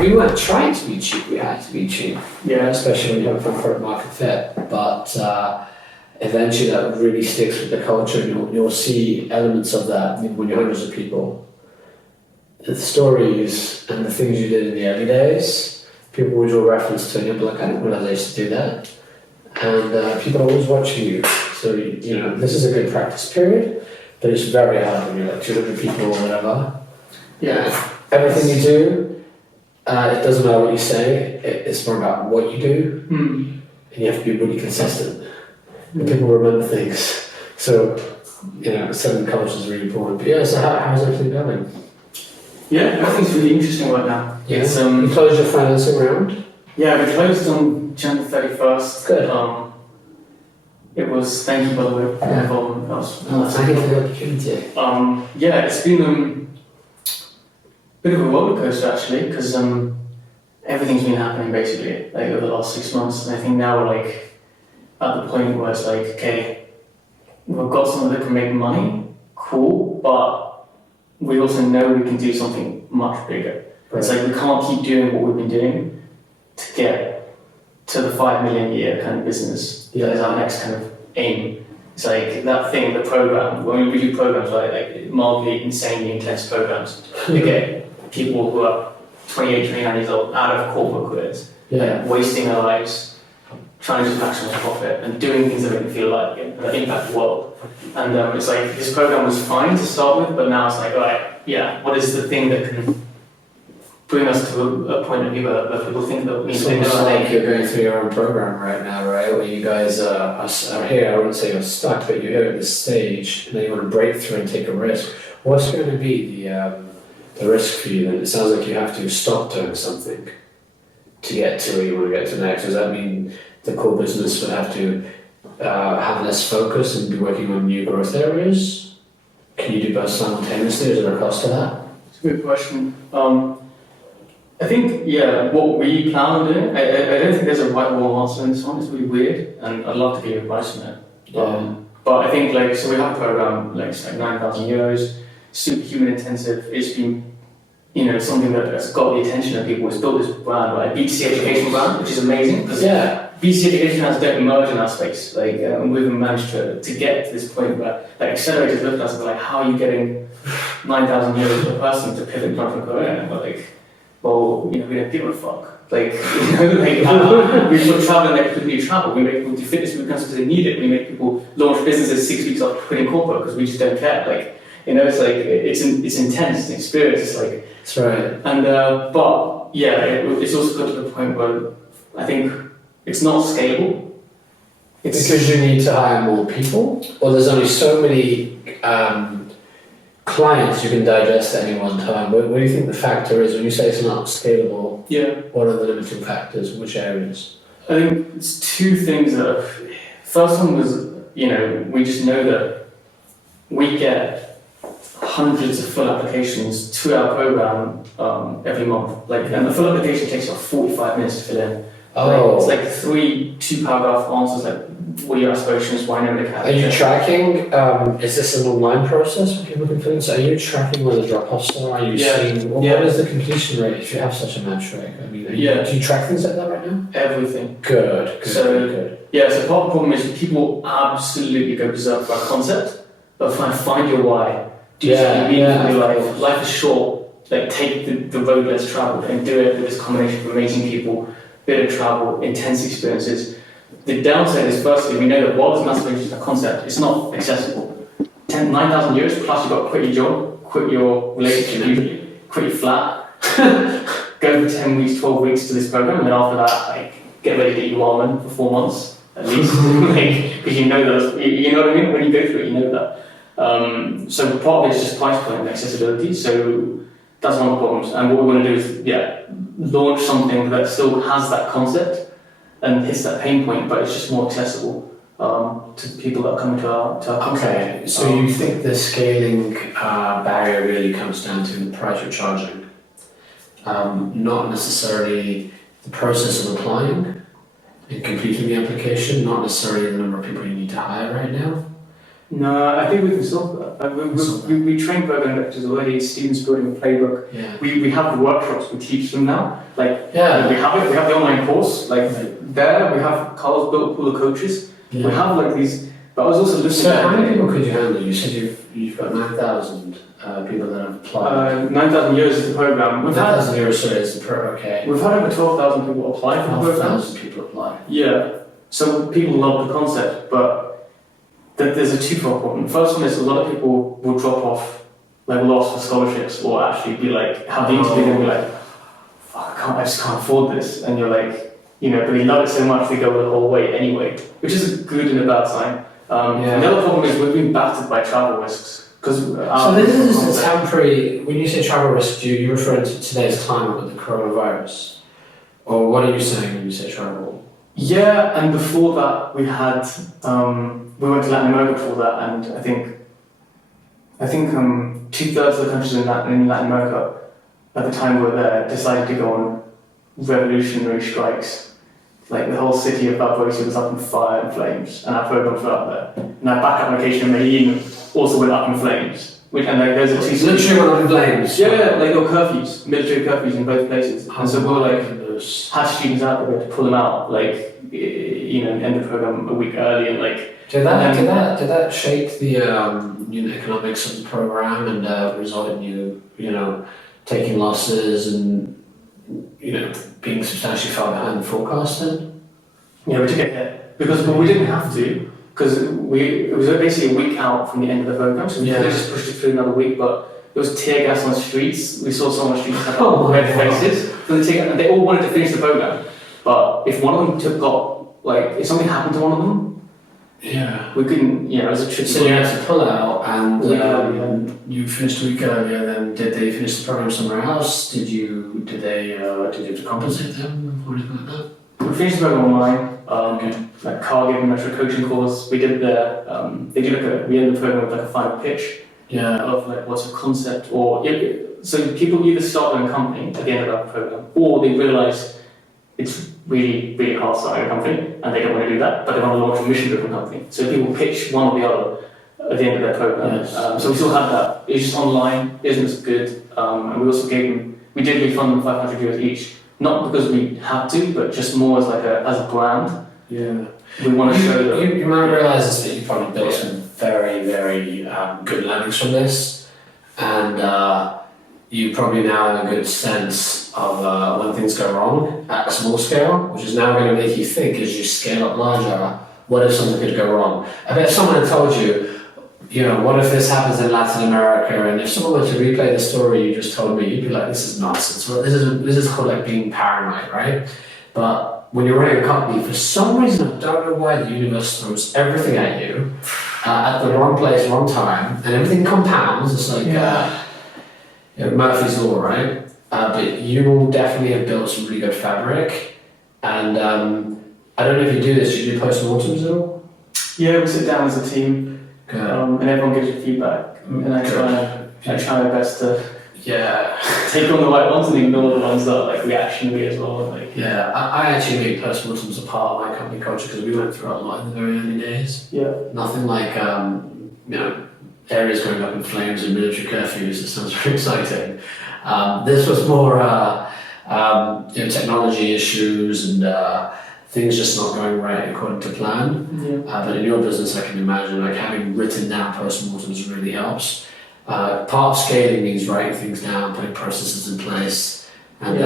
we weren't trying to be cheap, we had to be cheap. Yeah. Especially when you have a product market fit. But eventually that really sticks with the culture, and you'll see elements of that when you're hundreds of people. The stories and the things you did in the early days, people would draw reference to, and you'll be like, I didn't realize I used to do that. And people are always watching you. So, this is a good practice period, but it's very hard when you're like 200 people or whatever. Yeah. Everything you do, it doesn't matter what you say, it's more about what you do, and you have to be really consistent. And people remember things. So, setting culture is really important. But yeah, so how's everything going? Yeah, everything's really interesting right now. Yeah. It's, you closed your financing round? Yeah, we closed on January 31st. Good. It was, thank you by the way, for the involvement. Thank you for the opportunity. Yeah, it's been a bit of a roller coaster actually, because everything's been happening basically like over the last 6 months, and I think now we're like at the point where it's like, okay, we've got something that can make money, cool, but we also know we can do something much bigger. Right. It's like we can't keep doing what we've been doing to get to the 5 million a year kind of business. That is our next kind of aim. It's like that thing, the program, when we do programs like mildly, insanely intense programs, we get people who are 28, 29 years old out of corporate careers, wasting their lives trying to maximize profit and doing things that make them feel like that impact the world. And it's like this program was fine to start with, but now it's like, all right, what is the thing that can bring us to a point of view where people think that means things like you're going through your own program right now, right? Where you guys are here, I wouldn't say you're stuck, but you're here at this stage and then you want to break through and take a risk. What's going to be the risk for you then? It sounds like you have to stop doing something to get to where you want to get to next. Does that mean the core business would have to have less focus and be working on new growth areas? Can you do both simultaneously? Is there a cost to that? It's a good question. I think, what we plan on doing, I don't think there's a right or wrong answer in this one. It's really weird, and I'd love to give you advice on it. But I think, so we have a program, it's like 9,000 euros, super human intensive. It's been, something that has got the attention of people. It's built this brand, right? B2C education brand, which is amazing, because B2C education brands don't emerge in that space. And we've managed to get to this point where, accelerators look at us and be like, how are you getting 9,000 euros per person to pivot from a career? And we're like, well, we don't give a fuck. We put travel and people need travel. We make people do fitness bootcamps because they need it. We make people launch businesses 6 weeks after quitting corporate because we just don't care. It's intense, it's an experience. It's like that's right. And it's also got to the point where I think it's not scalable. It's because you need to hire more people, or there's only so many clients you can digest at any one time. What do you think the factor is when you say it's not scalable? Yeah. What are the limiting factors? Which areas? I think it's two things that first one was, we just know that we get hundreds of full applications to our program every month. And the full application takes about 45 minutes to fill in. It's like 3 2-paragraph answers, what are your aspirations, why Nomad Academy? Are you tracking, is this an online process where people can fill in? So are you tracking where the drop-offs are? Are you seeing, what is the completion rate if you have such a metric? I mean, do you track things like that right now? Everything. Good. So part of the problem is people absolutely go berserk by concept, but find your why. Do something meaningful in your life. Life is short. Take the road less traveled and do it with this combination of amazing people, bit of travel, intense experiences. The downside is, firstly, we know that while this massive interest in a concept, it's not accessible. 9,000 euros plus you've got to quit your job, quit your relationship, usually, quit your flat, go for 10 weeks, 12 weeks to this program, and then after that, get ready to get your ramen for 4 months, at least. Because you know those, you know what I mean? When you go through it, you know that. So part of it is just price point and accessibility. So that's one of the problems. And what we're going to do is, launch something that still has that concept and hits that pain point, but it's just more accessible to people that are coming to our concept. Okay, so you think the scaling barrier really comes down to the price you're charging, not necessarily the process of applying and completing the application, not necessarily the number of people you need to hire right now. No, I think we can solve that. We train program directors already. Stephen's building a playbook. Yeah. We have the workshops. We teach them now. Yeah. We have it. We have the online course. There, we have Carl's built a pool of coaches. Yeah. We have these. But I was also listening. So how many people could you handle? You said you've got 9,000 people that have applied. 9,000 euros is the program. 9,000 euros is the program. Okay. We've had over 12,000 people apply for the program. 12,000 people apply. Yeah. So people love the concept, but there's a twofold problem. The first one is a lot of people will drop off, lost for scholarships, or actually be have the interview and be like, fuck, I just can't afford this. And you're like, but they love it so much they go the whole way anyway, which is a good and a bad sign. The other problem is we're being battered by travel risks. So this is a temporary, when you say travel risk, you're referring to today's climate with the coronavirus? Or what are you saying when you say travel? Yeah, and before that we had, we went to Latin America before that, and I think 2/3 of the countries in Latin America at the time we were there decided to go on revolutionary strikes. The whole city of Valparaiso was up in fire and flames, and our programs were up there. And our backup location in Medellin also went up in flames. Those are two. Literally went up in flames? Yeah, there were curfews, military curfews in both places. And so we were had students out there, we had to pull them out, end the program a week early and Did that shape the unit economics of the program and result in you taking losses and being substantially far behind the forecasting? Yeah, we took a hit because we didn't have to, because it was basically a week out from the end of the program, so we could have just pushed it through another week. But there was tear gas on the streets. We saw so much students have red faces from the tear gas, and they all wanted to finish the program. But if one of them if something happened to one of them, we couldn't. It was a tricky. So you had to pull out, and you finished a week earlier. Then did they finish the program somewhere else? Did you have to compensate them or anything like that? We finished the program online. Carl gave them a coaching course. We did it there. We ended the program with a final pitch. Of what's a concept, so people either start their own company at the end of our program, or they realise it's really, really hard starting a company and they don't want to do that, but they want to launch a mission-driven company. So people pitch one or the other at the end of their program. Yes. So we still have that. It's just online, isn't as good. And we also we did refund them 500 euros each, not because we had to, but just more as a brand. Yeah. We want to show that. You might realise that you probably built some very, very good learnings from this, and you probably now have a good sense of when things go wrong at a small scale, which is now going to make you think as you scale up larger, what if something could go wrong? I bet if someone had told you, what if this happens in Latin America, and if someone were to replay the story you just told me, you'd be like, this is nonsense. Well, this is called being paranoid, right? But when you're running a company, for some reason, I don't know why, the universe throws everything at you at the wrong place, wrong time, and everything compounds. It's Murphy's Law, right? But you will definitely have built some really good fabric. And I don't know if you do this, you do post-mortems at all? Yeah, we sit down as a team, and everyone gives you feedback. And I try my best to take on the right ones and ignore the ones that are reactionary as well. I actually made post-mortems a part of my company culture because we went through a lot in the very early days. Yeah. Nothing like areas going up in flames and military curfews. It sounds very exciting. This was more technology issues and things just not going right according to plan. Yeah. But in your business, I can imagine having written down post-mortems really helps. Part of scaling means writing things down, putting processes in place, and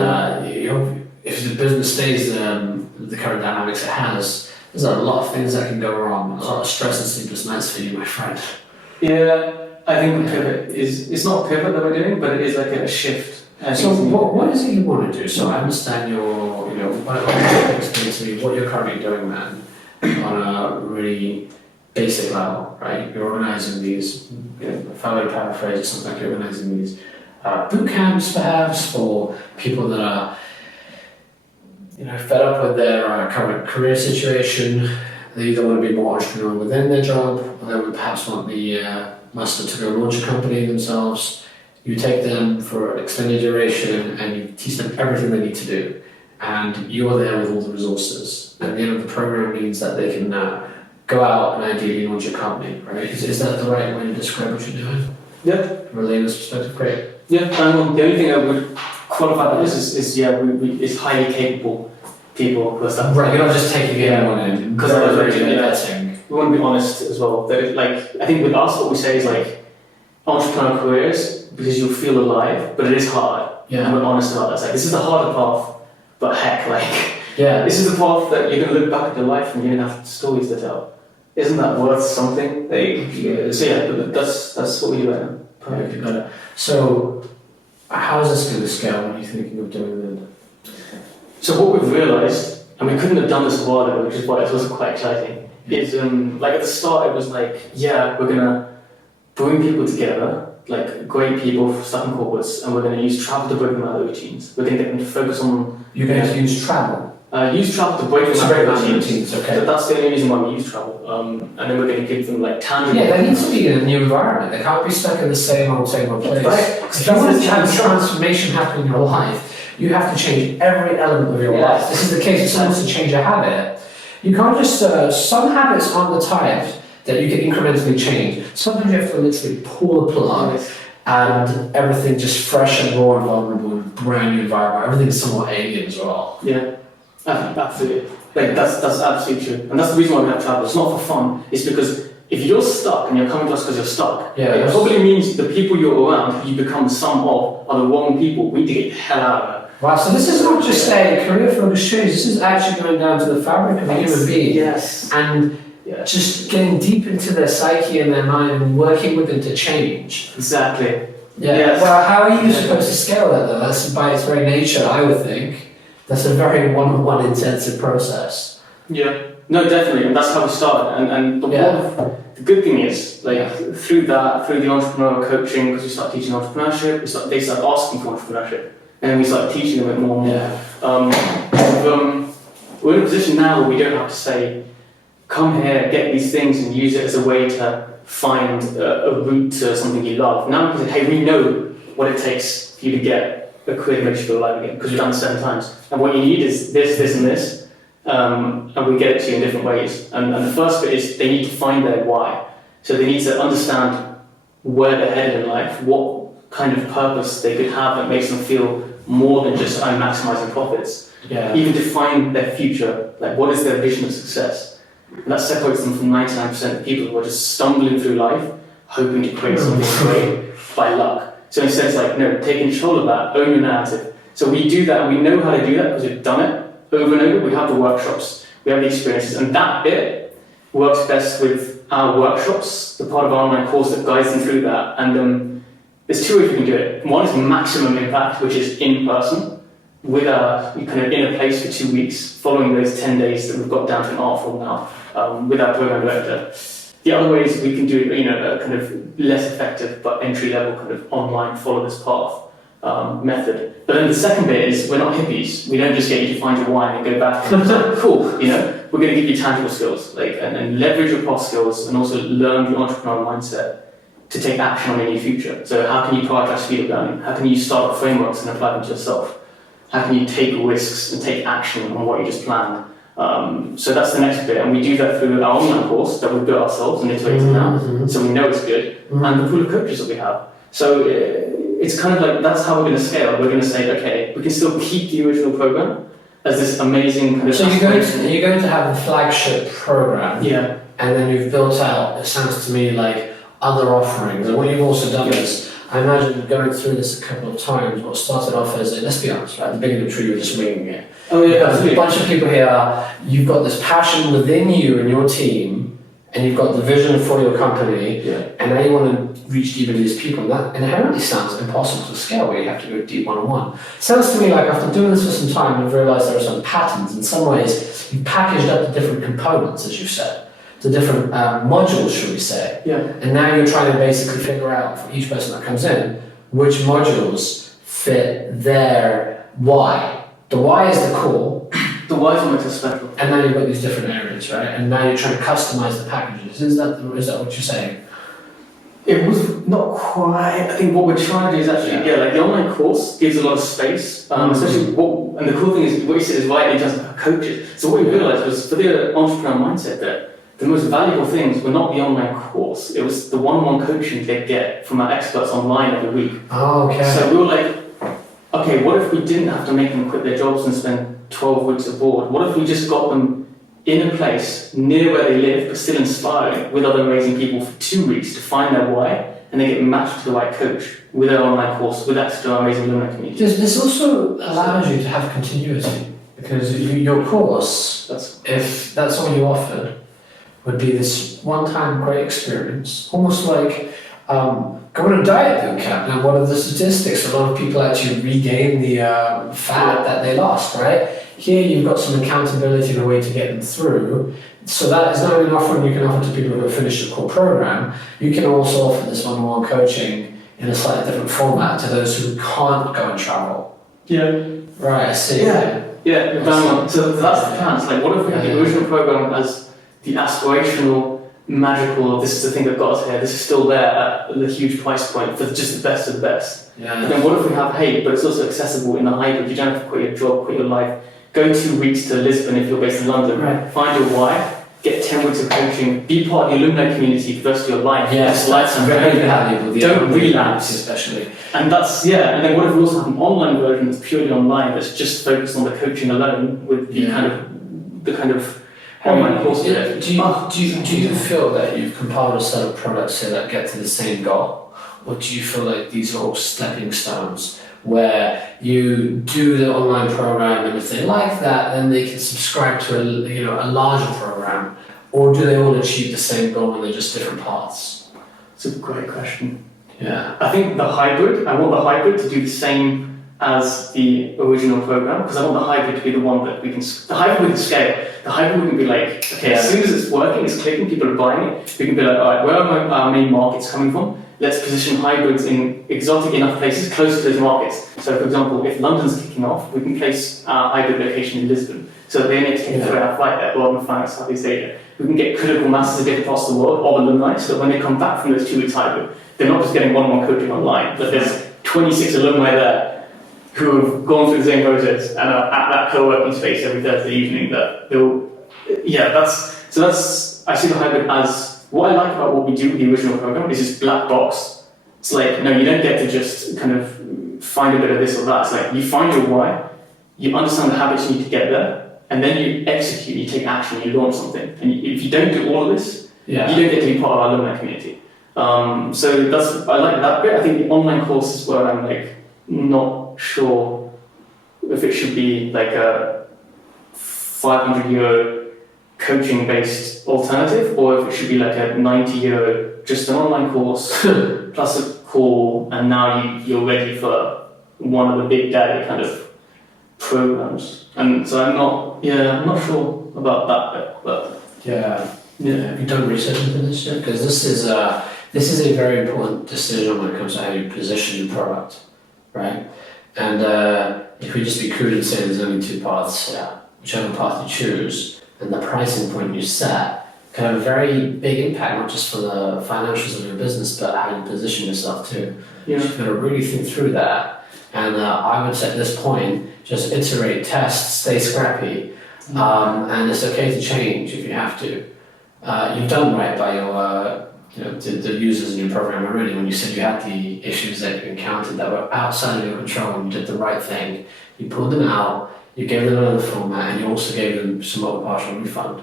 if the business stays the current dynamics it has, there's a lot of things that can go wrong. A lot of stress and sleepless nights for you, my friend. Yeah, I think the pivot it's not a pivot that we're doing, but it is a shift. So what is it you want to do? So I understand explain to me what you're currently doing then on a really basic level, right? You're organising these, if I were to paraphrase it, something like you're organising these boot camps perhaps for people that are fed up with their current career situation. They either want to be more entrepreneurial within their job, or they would perhaps want the mustard to go launch a company themselves. You take them for an extended duration and you teach them everything they need to do. And you're there with all the resources. And the end of the program means that they can go out and ideally launch your company, right? Is that the right way to describe what you're doing? Yeah. From a layman's perspective, great. Yeah, the only thing I would qualify that is highly capable people who are starting. Right, you're not just taking anyone in. Because we want to be honest as well. That I think with us, what we say is like entrepreneur careers because you'll feel alive, but it is hard. Yeah. And we're honest about that. It's like this is the harder path, but heck, yeah, this is the path that you're going to look back at your life and you're going to have stories to tell. Isn't that worth something? That's what we do right now. Perfect. So, how is this going to scale? What are you thinking of doing then? So what we've realised, and we couldn't have done this a while ago, which is why it was quite exciting, is at the start it was like, yeah, we're going to bring people together, like great people stuck in corporates, and we're going to use travel to break them out of their routines. We're going to get them to focus on... You're going to use travel? Use travel to break them out of their routines. Okay. So that's the only reason why we use travel. And then we're going to give them tangible... Yeah, they need to be in a new environment. They can't be stuck in the same old place. Right. If you want to have transformation happen in your life, you have to change every element of your life. This is the case if someone wants to change a habit. You can't just... some habits aren't the type that you can incrementally change. Sometimes you have to literally pull the plug and everything just fresh and raw and vulnerable and brand new environment. Everything's somewhat alien as well. Yeah, absolutely. That's absolutely true. And that's the reason why we have travel. It's not for fun. It's because if you're stuck and you're coming to us because you're stuck, it probably means the people you're around, who you become some of, are the wrong people. We need to get the hell out of there. Wow, so this is not just a career-focused change. This is actually going down to the fabric of a human being. Yes. And just getting deep into their psyche and their mind and working with them to change. Exactly. Yeah. Yes. Well, how are you supposed to scale that though? That's by its very nature, I would think. That's a very one-on-one intensive process. Yeah. No, definitely, and that's how we started. And the good thing is, through the entrepreneurial coaching, because we started teaching entrepreneurship, they started asking for entrepreneurship, and then we started teaching them it more and more. We're in a position now where we don't have to say, come here, get these things and use it as a way to find a route to something you love. Now we can say, hey, we know what it takes for you to get a career that makes you feel alive again, because we've done it 7 times. And what you need is this, this, and this, and we get it to you in different ways. And the first bit is they need to find their why. So they need to understand where they're headed in life, what kind of purpose they could have that makes them feel more than just, I'm maximizing profits. Yeah. Even define their future, what is their vision of success. And that separates them from 99% of people who are just stumbling through life, hoping to create something great by luck. So instead it's no, take control of that, own your narrative. So we do that, and we know how to do that because we've done it over and over. We have the workshops, we have the experiences, and that bit works best with our workshops, the part of our online course that guides them through that. And there's 2 ways we can do it. One is maximum impact, which is in person, with in a place for 2 weeks, following those 10 days that we've got down to an art form now, with our program director. The other way is we can do a kind of less effective but entry level kind of online follow this path method. But then the second bit is we're not hippies. We don't just get you to find your why and then go back and say, cool, we're going to give you tangible skills, and leverage your past skills and also learn the entrepreneurial mindset to take action on any future. So how can you prioritize speed of learning? How can you start up frameworks and apply them to yourself? How can you take risks and take action on what you just planned? So that's the next bit, and we do that through our online course that we've built ourselves and iterated now, so we know it's good, and the pool of coaches that we have. So it's kind of that's how we're going to scale. We're going to say, okay, we can still keep the original program as this amazing kind of... So you're going to have a flagship program, and then you've built out, it sounds to me like, other offerings, and what you've also done is, I imagine going through this a couple of times, what started off as, let's be honest, right, at the beginning of the tree, we're just winging it. Oh yeah, absolutely. There's a bunch of people here, you've got this passion within you and your team, and you've got the vision for your company, and now you want to reach deep into these people, and that inherently sounds impossible to scale where you have to go deep one-on-one. It sounds to me like after doing this for some time, you've realised there are some patterns. In some ways, you've packaged up the different components, as you said, the different modules, should we say. And now you're trying to basically figure out, for each person that comes in, which modules fit their why. The why is the core. The why is what makes us special. And now you've got these different areas, right? And now you're trying to customize the packages. Is that what you're saying? It was not quite. I think what we're trying to do is actually, the online course gives a lot of space, especially and the cool thing is what you said is right in terms of coaches. So what we realised was for the entrepreneurial mindset bit, the most valuable things were not the online course. It was the one-on-one coaching they'd get from our experts online every week. Oh, okay. So we were like, okay, what if we didn't have to make them quit their jobs and spend 12 weeks abroad? What if we just got them in a place near where they live, but still inspiring, with other amazing people for 2 weeks to find their why, and they get matched to the right coach with their online course, with access to our amazing alumni community. This also allows you to have continuity, because your course, if that's all you offered, would be this one-time great experience, almost like going on a diet boot camp. Now, what are the statistics? A lot of people actually regain the fat that they lost, right? Here you've got some accountability and a way to get them through. So that is not only an offering you can offer to people who have finished a core program, you can also offer this one-on-one coaching in a slightly different format to those who can't go and travel. Yeah. Right, I see. Yeah, so that's the plan. It's like, what if we had the original program as the aspirational, magical, this is the thing that got us here, this is still there at the huge price point for just the best of the best. Yeah. But then what if we have, hey, but it's also accessible in the hybrid, you don't have to quit your job, quit your life, go 2 weeks to Lisbon if you're based in London, right. Find your why, get 10 weeks of coaching, be part of the alumni community for the rest of your life. Yes, that's very valuable. Don't relapse. Especially. And that's, and then what if we also have an online version that's purely online, that's just focused on the coaching alone with the kind of online course. Do you feel that you've compiled a set of products here that get to the same goal? Or do you feel like these are all stepping stones where you do the online program, and if they like that, then they can subscribe to a larger program? Or do they all achieve the same goal and they're just different paths? It's a great question. Yeah. I think I want the hybrid to do the same as the original program, because I want the hybrid to be the one that the hybrid we can scale. The hybrid we can be like, okay, as soon as it's working, it's clicking, people are buying it, we can be like, all right, where are our main markets coming from? Let's position hybrids in exotic enough places, close to those markets. So, for example, if London's kicking off, we can place our hybrid location in Lisbon, so that they only have to take a 3-hour flight there, rather than flying out Southeast Asia. We can get critical masses of different parts of the world of alumni, so that when they come back from those 2 weeks hybrid, they're not just getting one-on-one coaching online, but there's 26 alumni there who have gone through the same process and are at that co-working space every Thursday evening. That they'll, I see the hybrid as, what I like about what we do with the original program is this black box. It's like, no, you don't get to just kind of find a bit of this or that. It's like, you find your why, you understand the habits you need to get there, and then you execute, you take action, you launch something. And if you don't do all of this, you don't get to be part of our alumni community. So I like that bit. I think the online course is where I'm like not sure if it should be like a €500 coaching-based alternative, or if it should be like a €90 just an online course plus a call, and now you're ready for one of the big daddy kind of programs. And so I'm not sure about that bit, but have you done research into this yet? Because this is a very important decision when it comes to how you position your product, right? And if we just be crude and say there's only two paths here, whichever path you choose, and the pricing point you set can have a very big impact, not just for the financials of your business, but how you position yourself too. Yeah. So you've got to really think through that. And I would say at this point, just iterate, test, stay scrappy, and it's okay to change if you have to. You've done right by your the users in your program already. When you said you had the issues that you encountered that were outside of your control, and you did the right thing, you pulled them out, you gave them another format, and you also gave them somewhat of a partial refund.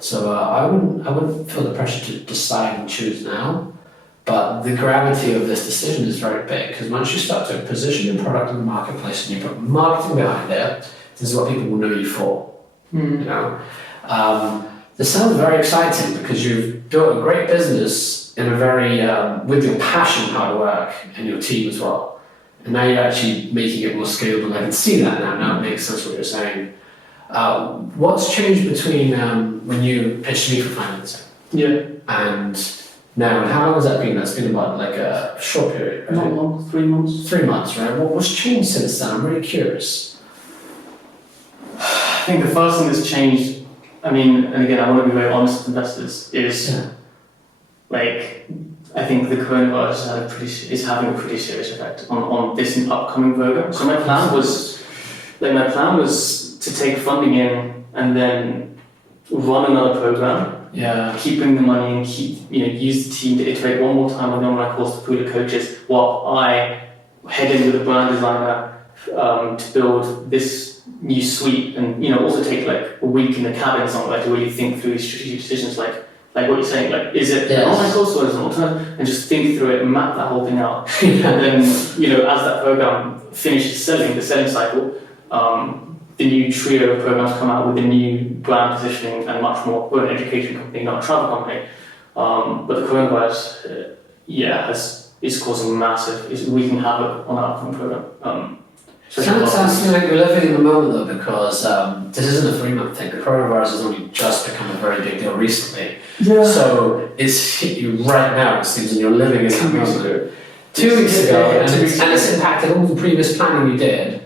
So I wouldn't feel the pressure to decide and choose now, but the gravity of this decision is very big, because once you start to position your product in the marketplace and you put marketing behind it, this is what people will know you for. This sounds very exciting because you've built a great business in a very with your passion, hard work, and your team as well. And now you're actually making it more scalable. I can see that now. Now it makes sense what you're saying. What's changed between when you pitched me for financing and now? And how long has that been? That's been about like a short period, right? Not long, 3 months. 3 months, right? What's changed since then? I'm really curious. I think the first thing that's changed, I mean, and again, I want to be very honest with investors, is like, I think the coronavirus is having a pretty serious effect on this upcoming program. So my plan was to take funding in and then run another program Yeah. keep bringing the money in, use the team to iterate one more time, and then when I course the pool of coaches, while I head in with a brand designer to build this new suite, and also take like a week in the cabin somewhere to really think through these strategic decisions, like what you're saying, like is it an online course or is it an alternative, and just think through it and map that whole thing out. And then as that program finishes selling, the selling cycle, the new trio of programs come out with a new brand positioning and much more. We're an education company, not a travel company. But the coronavirus, is causing is wreaking havoc on our upcoming program. Sounds to me like you're living in the moment though, because this isn't a 3-month thing. The coronavirus has only just become a very big deal recently. Yeah. So it's hit you right now, it seems, and you're living in the moment. 2 weeks ago, and it's impacted all the previous planning you did.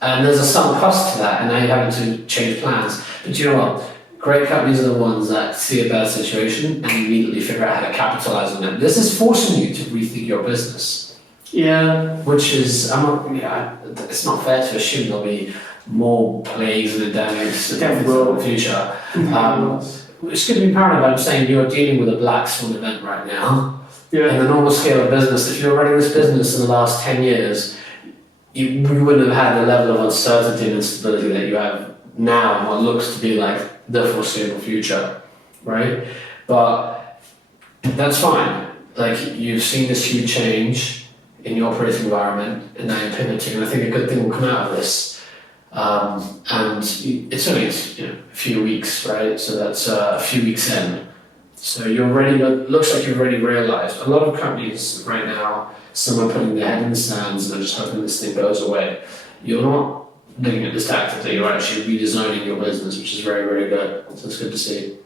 And there's a sunk cost to that, and now you're having to change plans. But you know what? Great companies are the ones that see a bad situation and immediately figure out how to capitalize on it. This is forcing you to rethink your business. Yeah. Which is, it's not fair to assume there'll be more plagues and endemics in the future. It's good to be paranoid about saying you're dealing with a black swan event right now. Yeah. In the normal scale of business, if you were running this business in the last 10 years, you wouldn't have had the level of uncertainty and instability that you have now in what looks to be like the foreseeable future, right? But that's fine. Like, you've seen this huge change in your operating environment, and now you're pivoting, and I think a good thing will come out of this. And it's only a few weeks, right? So that's a few weeks in. So you're already, looks like you've already realized. A lot of companies right now, some are putting their head in the sands and they're just hoping this thing goes away. You're not looking at this tactically, you're actually redesigning your business, which is very, very good. So it's good to see.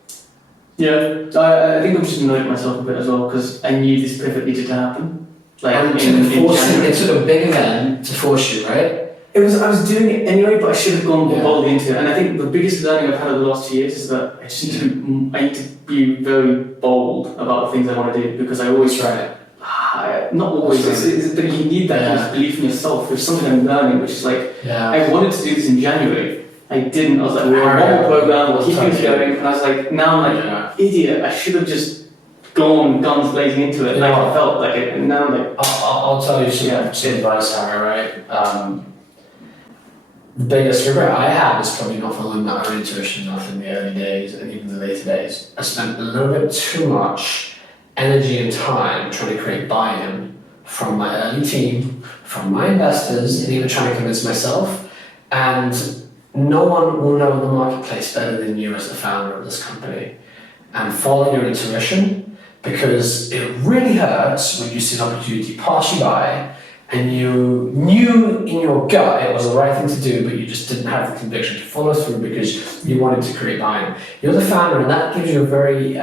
Yeah, I think I'm just annoyed at myself a bit as well, because I knew this pivot needed to happen. It took a big event to force you, right? I was doing it anyway, but I should have gone boldly into it. And I think the biggest learning I've had over the last 2 years is that I need to be very bold about the things I want to do, because I always try. Not always, but you need that belief in yourself. There's something I'm learning, which is like, I wanted to do this in January. I didn't. I was like, we're on one program, we'll keep it going. And I was like, now I'm like, idiot, I should have just gone guns blazing into it. Like I felt like it, and now I'm like, I'll tell you some advice, Harry, right? The biggest regret I had was probably not following my own intuition enough in the early days and even the later days. I spent a little bit too much energy and time trying to create buy-in from my early team, from my investors, and even trying to convince myself. And no one will know the marketplace better than you as the founder of this company. And follow your intuition, because it really hurts when you see an opportunity pass you by and you knew in your gut it was the right thing to do, but you just didn't have the conviction to follow through because you wanted to create buy-in. You're the founder, and that gives you a very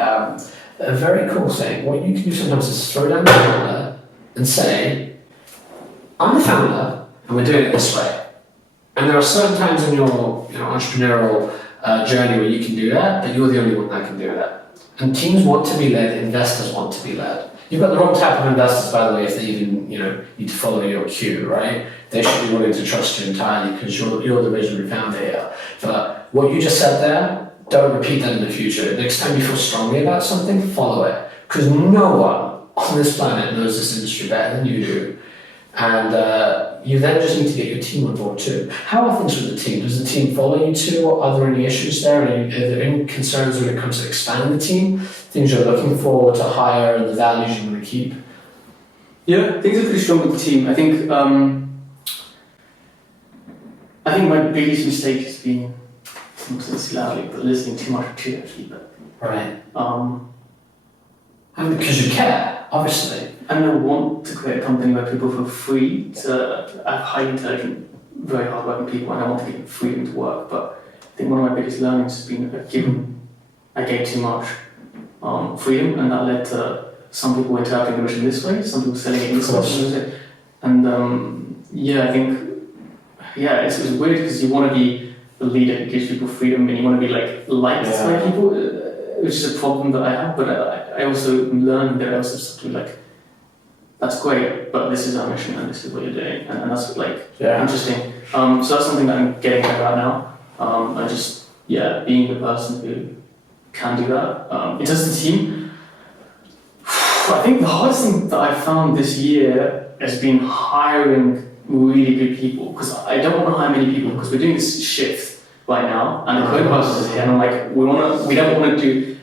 cool thing. What you can do sometimes is throw down the founder and say, I'm the founder, and we're doing it this way. And there are certain times in your entrepreneurial journey where you can do that, but you're the only one that can do that. And teams want to be led, investors want to be led. You've got the wrong type of investors, by the way, if they even need to follow your cue, right? They should be willing to trust you entirely because you're the visionary founder here. But what you just said there, don't repeat that in the future. Next time you feel strongly about something, follow it. Because no one on this planet knows this industry better than you do. And you then just need to get your team on board too. How are things with the team? Does the team follow you too? Are there any issues there? Are there any concerns when it comes to expanding the team? Things you're looking for to hire and the values you want to keep? Yeah, things are pretty strong with the team. I think my biggest mistake has been, but listening too much to actually. Right. Because you care, obviously. And I want to create a company where people feel free to have highly intelligent, very hard-working people, and I want to give them freedom to work. But I think one of my biggest learnings has been that I gave too much freedom, and that led to some people interpreting the mission this way, some people selling it this way. And I think it's weird because you want to be a leader who gives people freedom, and you want to be liked by people, which is a problem that I have. But I also am learning that I also have to be that's great, but this is our mission and this is what you're doing, and that's interesting. So that's something that I'm getting at right now. And just being the person who can do that. In terms of the team, I think the hardest thing that I found this year has been hiring really good people, because I don't want to hire many people because we're doing this shift right now, and the coronavirus is here, and I'm like, we don't want to do.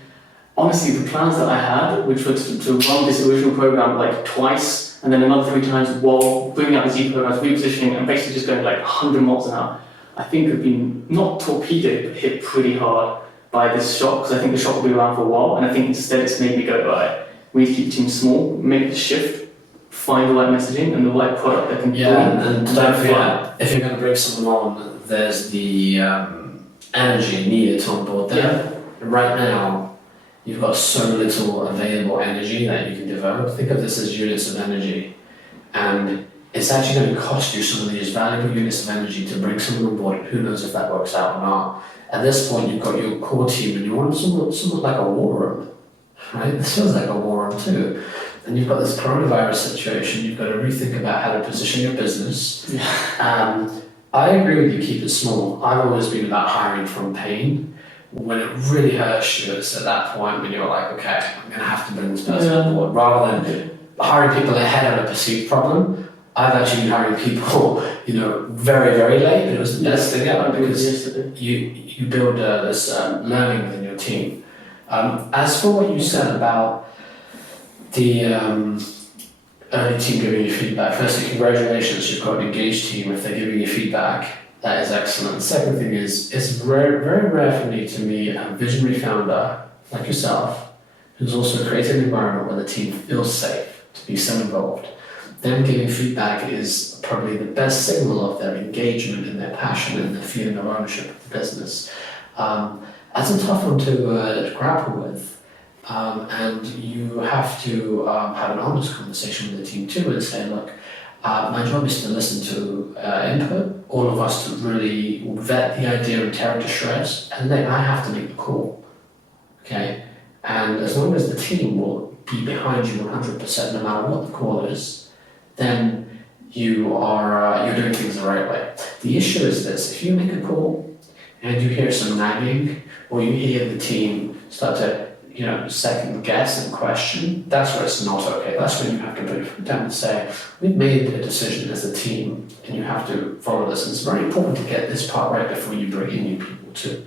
Honestly, the plans that I had, which were to run this original program like twice, and then another 3 times while bringing out the Z programs, repositioning, and basically just going like 100 miles an hour, I think have been not torpedoed, but hit pretty hard by this shock, because I think the shock will be around for a while, and I think instead it's made me go, right, we need to keep the team small, make the shift, find the right messaging and the right product that can and don't forget, if you're going to bring someone on, there's the energy needed to onboard them. Yeah. Right now, you've got so little available energy that you can devote. Think of this as units of energy, and it's actually going to cost you some of these valuable units of energy to bring someone on board. Who knows if that works out or not? At this point, you've got your core team, and you want somewhat like a war room, right? This feels like a war room too. And you've got this coronavirus situation. You've got to rethink about how to position your business. I agree with you. Keep it small. I've always been about hiring from pain. When it really hurts you, it's at that point when you're like, okay, I'm going to have to bring this person on board, rather than hiring people ahead of a perceived problem. I've actually been hiring people, very, very late, and it was the best thing ever, because you build this learning within your team. As for what you said about the early team giving you feedback, firstly, congratulations, you've got an engaged team. If they're giving you feedback, that is excellent. The second thing is, it's very, very rare for me to meet a visionary founder like yourself, who's also created an environment where the team feels safe to be so involved. Them giving feedback is probably the best signal of their engagement and their passion and their feeling of ownership of the business. That's a tough one to grapple with. And you have to have an honest conversation with the team too, and say, look, my job is to listen to input, all of us to really vet the idea and tear it to shreds, and then I have to make the call. Okay? And as long as the team will be behind you 100% no matter what the call is, then you're doing things the right way. The issue is this: if you make a call and you hear some nagging, or you hear the team start to second guess and question, that's where it's not okay. That's when you have to put your foot down and say, we've made a decision as a team, and you have to follow this. And it's very important to get this part right before you bring in new people too.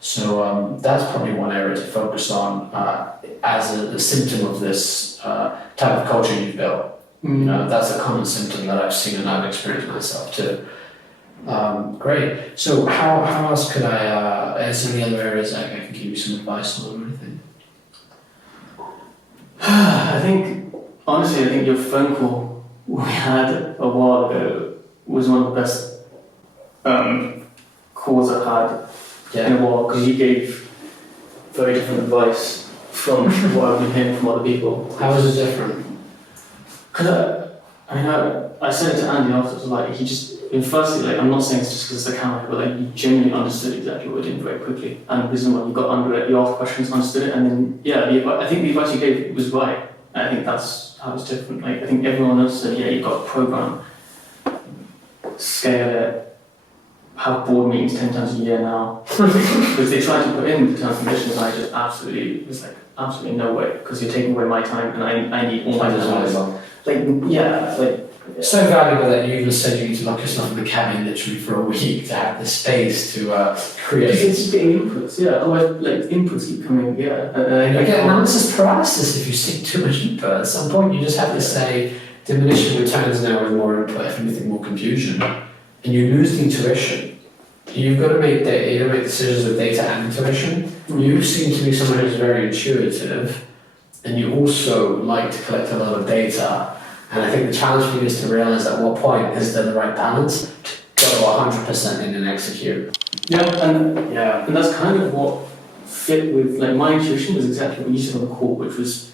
So that's probably one area to focus on as a symptom of this type of culture you've built. That's a common symptom that I've seen and I've experienced myself too. Great. So how else could is there any other areas I can give you some advice on or anything? I think your phone call we had a while ago was one of the best calls I've had in a while, because you gave very different advice from what I've been hearing from other people. How was it different? Because I said it to Andy afterwards, firstly, I'm not saying it's just because it's a camera, but you genuinely understood exactly what we're doing very quickly. And the reason why you got under it, you asked questions, understood it, and then, I think the advice you gave was right. I think that's how it's different. I think everyone else said, you've got a program, scale it, have board meetings 10 times a year now. Because they tried to put in the terms and conditions, and I just absolutely no way, because you're taking away my time, and I need all my time. So valuable that you even said you need to lock yourself in the cabin literally for a week to have the space to create. Because it's just getting inputs, otherwise inputs keep coming, You get analysis paralysis if you see too much input. At some point you just have to say diminishing returns now with more input, if anything more confusion, and you lose the intuition. You've got to make decisions with data and intuition. You seem to be someone who's very intuitive, and you also like to collect a lot of data. And I think the challenge for you is to realize at what point is there the right balance to go 100% in and execute. And that's kind of what fit with, my intuition was exactly what you said on the call, which was,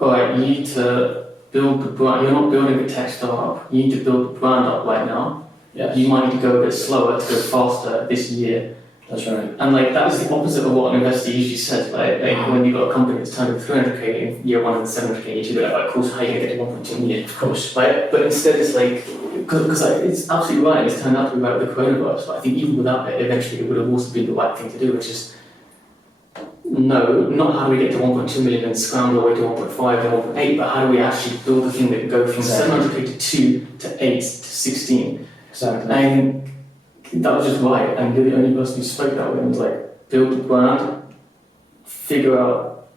alright, you need to build the brand. You're not building a tech startup, you need to build the brand up right now. Yes. You might need to go a bit slower to go faster this year. That's right. And that is the opposite of what an investor usually says. When you've got a company that's turning 300k in year 1 and 700k in year 2, they're like, cool, so how are you going to get to 1.2 million? Of course. But instead it's because it's absolutely right, it's turned out to be right with the coronavirus, but I think even without it, eventually it would have also been the right thing to do, which is no, not how do we get to 1.2 million and scramble our way to 1.5 to 1.8, but how do we actually build the thing that can go from 700k to 2 to 8 to 16. Exactly. And I think that was just right, and the only person who spoke that way was like, build the brand, figure out,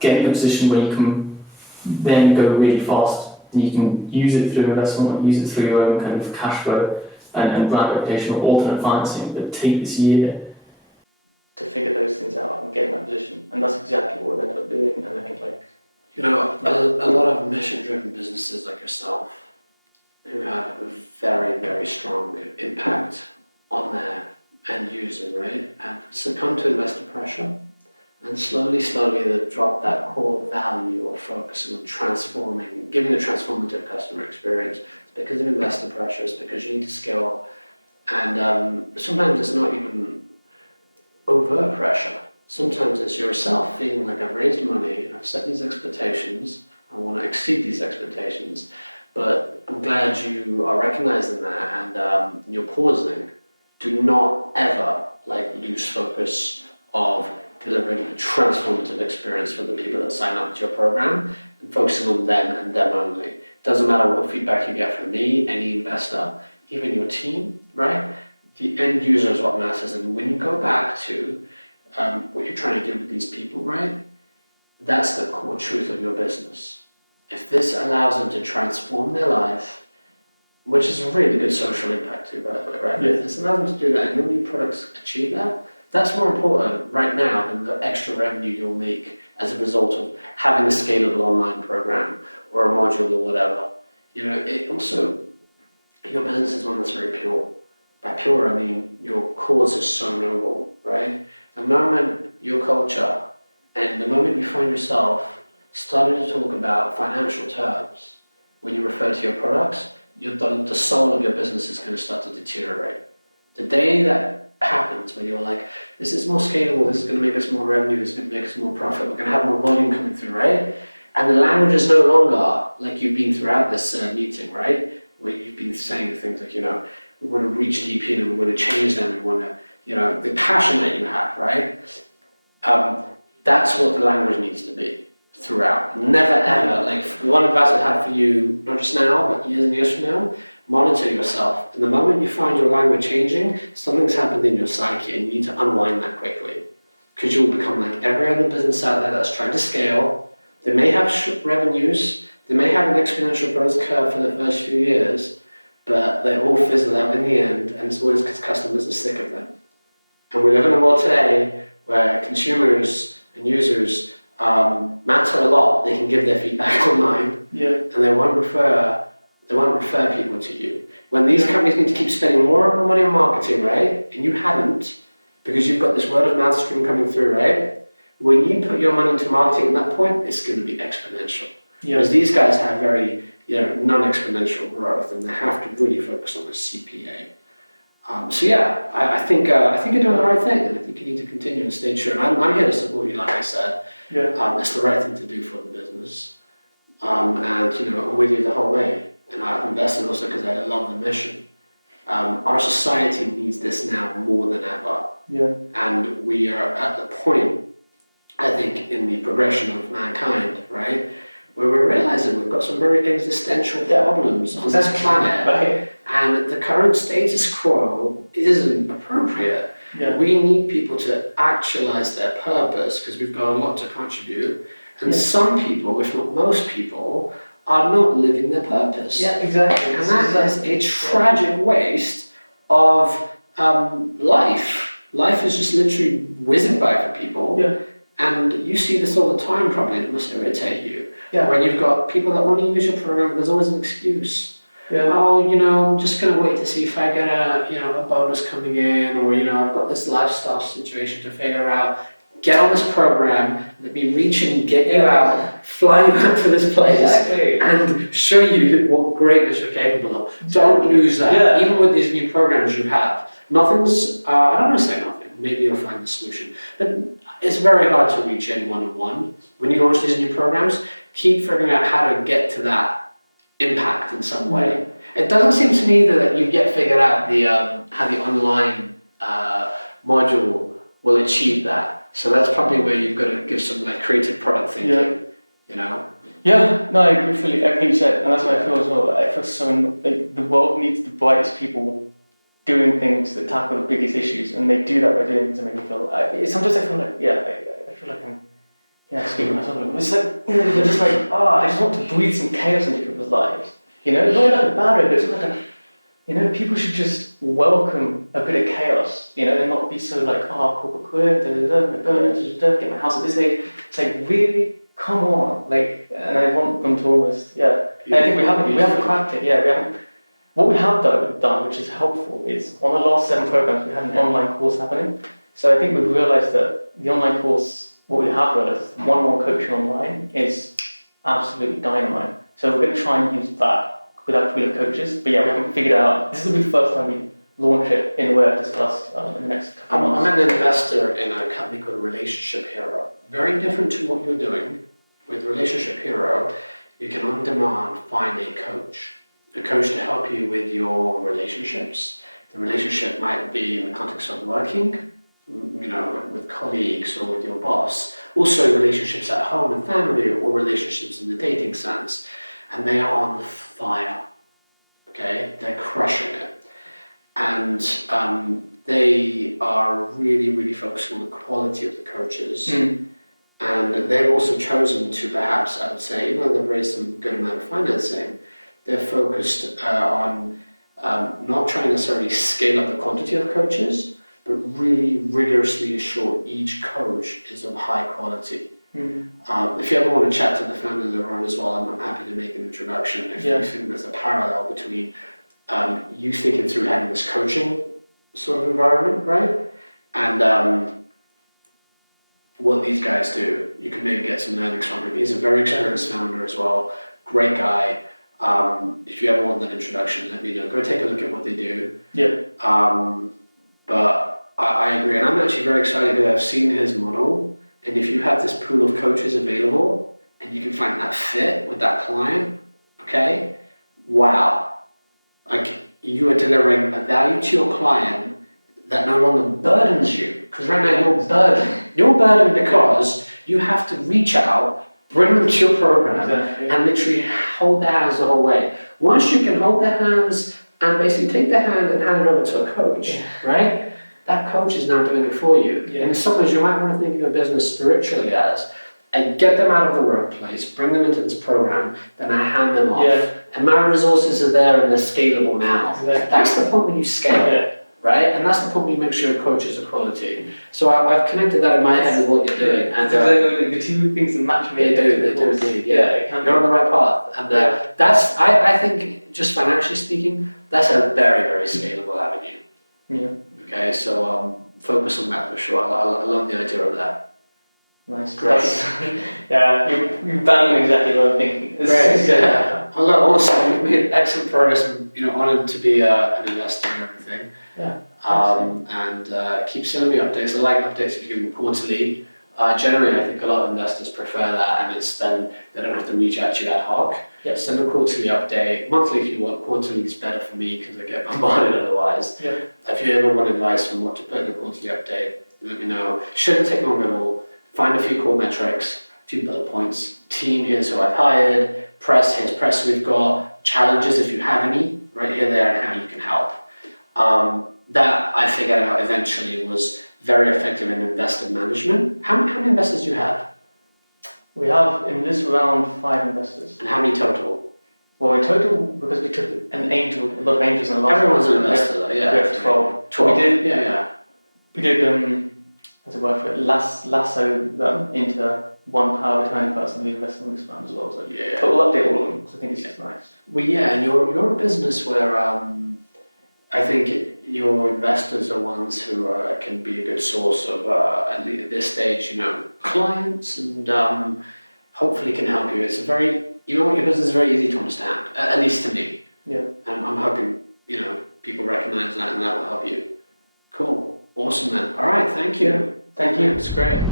get in a position where you can then go really fast, and you can use it through investment, use it through your own kind of cash flow and brand reputation or alternate financing, but take this year to figure those things out and get in that position. And that's exactly what we've ended up doing, and I think like... You know, a lot of mission-driven businesses like yourself who have a very, very strong impact on their end user, right? And succumb to investor pressure, and slowly they've dropped that core value of focusing on transforming, giving a transformative customer experience. It's because of investor pressures, because you need to scale, and sometimes it's not even overt pressure. Sometimes it's yourself feeling like I've raised money, I've set these expectations, I want to exceed these expectations, but I'm glad you are recognizing that and you're pausing. Do not ever lose focus of delivering a transformative experience for the people that sign up to your program and focusing on them and them only. Doesn't matter what feedback you get from me, any investor, even your team, right? The end user is what matters, and when you go back to what you're trying to do with these people, right? That's the core truth of your business. If this allows them to transform their life, which is a really good social impact too, by the way, right? Yeah. If this allows them to do that and your new products achieve that, that's more important right now than the extra revenue you'll make as a result of having a scalable online program or a module or whatever. You know, it also, your business is one that's very pure. By pure, I mean your cause is so noble, right? The moment your culture and the moment you find yourself starting to talk about financial terms when you refer to your products, the soul of your business is going to start to deteriorate. The day that happens when you're like, this is more scalable, this is going to make us more revenue, this is going to make us more profit, we're going to have more volume coming through, right? And the language is no longer like you've been throughout this meeting, right? Where you've been saying things like, we want to reach deep in and we want to change them, we want to, the passion that you have, right? That's what the language needs to be throughout. Never ever, one advice I have for you, not just now, but years and years from now, monitor yourself. And the moment you find your language changing, something's happened in your psyche and you need to unwind that quickly. Because you'll become like every other business out there that's trying to scale. They may have revenues, they may have an exponential growth curve for the first few years, but they all fizzle out in the end, and it's always because customers are sick of them. And we live in a world today where consumers and users matter a lot. They can give their feedback online, and they won't refer people to you. When these companies need to keep spending more money on marketing, right? And you haven't, because you've got this word of mouth stream coming through, right? When you put your money into marketing at that point, it's going to be exponential. Because these guys have very non-exponential growth, and they have to really focus on the CPA. I think you're doing the right thing, and I think you need to continue and stay true. And I'm here to support you, like I said. It's the right thing to do for the business. I'm with you the whole way. And I've invested also because I love the mission. Our society needs this now more than ever. And we are at the point, I think, in the progression of mankind, right? Where we're realizing we've got some very existential problems on this planet. Right. And the current status quo isn't appropriate. We need people to actualize their purpose because we've got a lot to contribute. And some people, if not most people, are not living their purpose. Exactly. And that is a tragic waste of life. Life is just literally whizzing by for people. And you see this all the time probably, and it must irritate you. When you've got people that want to use your program, there's always an excuse. I'm just going to wait to see if I get a bonus coming in, or, I've got this lifestyle situation to figure out. Get on this program, let me reach and get you out, fly you out to this place, and show you what greatness you're capable of. Don't lose that. Even with these new programs you have. Nothing's, I don't want to say nothing, maybe you'll find the solution. But it's very hard to reach anyone one-on-one. When you launch these new programs, keep figuring out how to get to that impact in some way. It doesn't seem to me that you've yet figured out how the online module will achieve that. So that's probably where you've got to give some like creative product thinking, you know? Yeah, no, I agree fully. Everything you said, and that's what I feel as well. I feel like the world needs the brightest people doing things that tackle the biggest issues, and they do that by doing things that make me feel. Sometimes I feel like, I feel like I'm, speaking myself. It's like, they're just like, I just want to breathe some chaos into people's lives. You know, it's not like a bad way, but it's like people should just welcome a bit of chaos, and not be so like, corporate queer, get my house at this age. It's like, really, come on, like, and I want them to almost, I think we haven't cracked it, we haven't. What we have done, which is helpful, is on the last 7 programs, we had an online course happening. So I think we've realised that the online course, what we have realised is one-on-one coaching online is absolutely dynamite. So we're going to try and use that with our pool of coaches. But we haven't figured out, this will be the first time we launch it in a way I discussed in the next couple of months. I'm an investor in a company called Relationship Hero. Very different to what you're doing. With Relationship Hero, you can on demand find a coach to help you with your relationships. The relationship might be in the context of working, with colleagues or with your boss. Also relationships at home and family, or relationships in the dating sense. And they are on fire, okay? They're crushing it. And they are really, really focusing on the quality of the coaches. And they've also chosen to perhaps, I would say, even though they've raised some good amount of financing, they're focused on not trying to necessarily scale up the quantity of coaches, but really rigorously ensure each coach is of high quality. If you ever want to chat to the founder that are on as well, I'm happy to make an introduction. If you think there's a parallel between you thinking through having this coaching sort of environment, right? And what these guys do, you can maybe get some learnings from him. He's a very experienced founder as well, great guy. If you ever want that introduction, let me know. Go take a look at what they do. But I agree, and I'm actually very excited because I've seen his model. And if you have this pool of coaches available and you can find that fit with that client, okay, wow. Like, you are delivering a value to your client that no longer burdens you. Because right now you're burdened. You're burdened because you have to reach out, bring them to your program, and literally hold their hands the whole way. Once you can hold their hands and basically take their hand and hand it over to a coach, right? That coach is now doing it for you. And in some ways, you might want to think of your business spiritually as, and get them out of the workplace, bring them into this program, then I hand them off. And my resources are there and they're scalable now. That's the point when you scale it, right? And that's the point when you make sure your coaches are quality. So I've connected that in my head with what you're doing. And the two things that match me. They do indeed, You're on the right path. And that's, I think, just financially speaking, that's a very, very scalable avenue. Okay, so focus on that for sure. I love the idea of that. Nice, great. You've done exactly what I'm thinking. Great, Well, awesome. You've made excellent progress. I'm honoured to be an investor in everything. And keep sending me updates. I like updates if you give them quarterly. Generally, I think a lot of investors prefer that, and it's then they don't have to reach out to you ad hoc. Send a quarterly update. Monthly if you want. Quarterly is better for me because I get bombarded otherwise. If you ever want advice on what to put in a quarterly update, let me know. Shouldn't take long at all. Find a few core metrics, a few bullet points. Team, here's who I've hired. Press, here's press we've got. Challenges, if you have any, right here, there, and how you can help. That I figured out eventually was very effective in investor management. How many investors do you have? We have in this round 5 investors. And how many total? Well, in total, because we took a lot of angels in the last. Everyone's an investor, though. We have 12. 12. We did. We did. As a word for it, lasso them into one power of attorney person who invested in this round as well. So but we'll update all of them because I think it's just nice. Well, and you're a business where I think your investors are ones who can be a good source of, at least at this stage, clients, and hopefully can help you. It's a very, your business is very easy to understand, at least to me. And I'm hoping, people recognize that and that will help you. Cool. Awesome then. All right, thank you. Thank you. It's great.